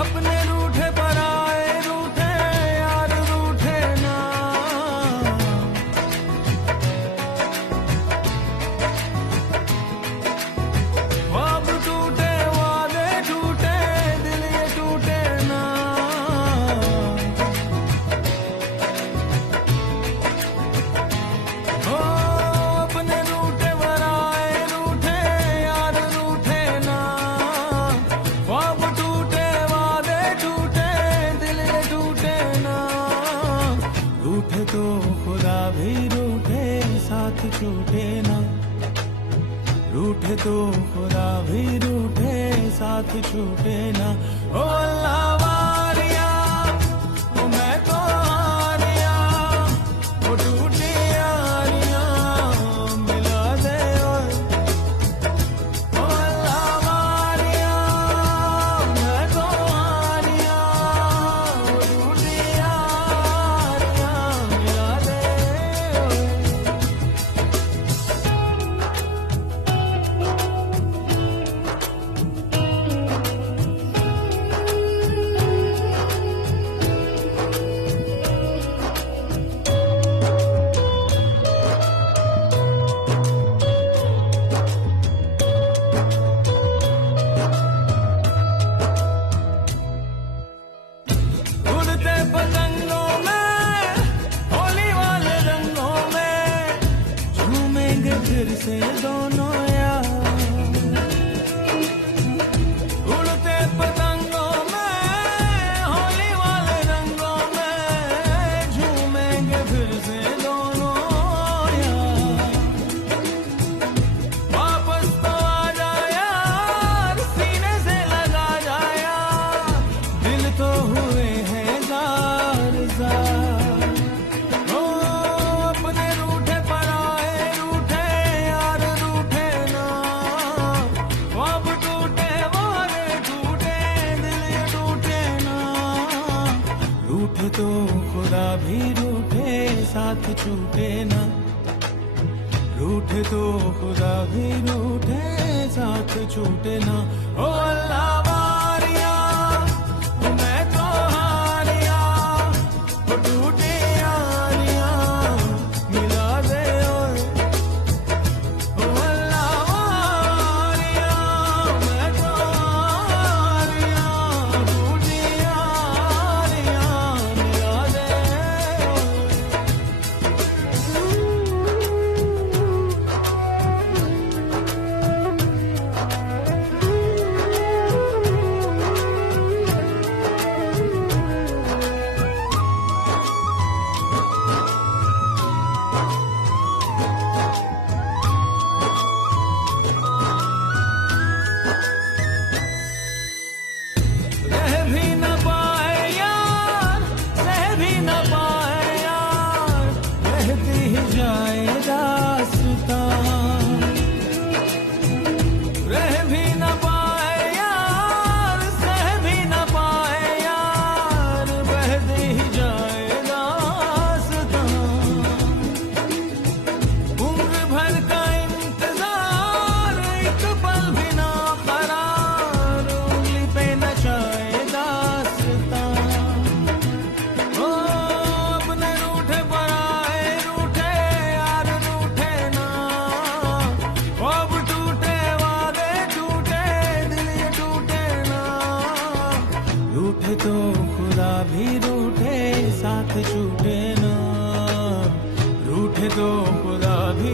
अपने रूठे पराए रूठे यार रूठे ना। ख्वाब टूटे वादे टूटे दिल ये टूटे ना। ओ अपने रूठे पराए रूठे यार रूठे ना। ख्वाब टूटे वादे टूटे दिल ये टूटे ना। रूठे तो खुदा भी रूठे साथ छूटे ना। रूठे तो खुदा भी रूठे साथ छूटे ना। ओ अल्लाह वारिया ओ मैं तो हारिया वो टूटी यारियां मिला दे ओए। ओ अल्लाह वारिया मैं तो हारिया वो टूटी यारियां मिला दे ओए। उड़ते पतंगों में होली वाले रंगों में झूमेंगे फिर से दोनों यार। उड़ते पतंगों में होली वाले रंगों में झूमेंगे फिर से दोनों यार। वापस तो आ जा यार सीने से लगा जा यार। दिल तो हुए हैं जार जार। ओ अपने रूठे पराए रूठे यार रूठे ना। ख्वाब टूटे वादे टूटे दिल ये टूटे ना। रूठे तो खुदा भी रूठे साथ छूटे ना। रूठे तो खुदा भी रूठे साथ छूटे ना। ओ अल्लाह वारिया ओ मैं तो हारिया वो टूटी यारियां मिला दे ओए। ओ अल्लाह वारिया मैं तो हारिया टूटी यारियां मिला दे रह भी न पाए यार रह भी न पाए यार। रहती ही जाए दास्तां। रह भी न पाए यार सह भी न पाए यार। बहती ही जाए दास्तां। उम्र भर का इंतजार एक पल भी ना करार। उंगली पे नचाए दास्तां। ओ अपने रूठे पराए रूठे यार रूठे ना। ख्वाब टूटे वादे टूटे दिल ये टूटे ना। रूठे तो खुदा भी रूठे साथ छूटे ना। रूठे तो खुदा भी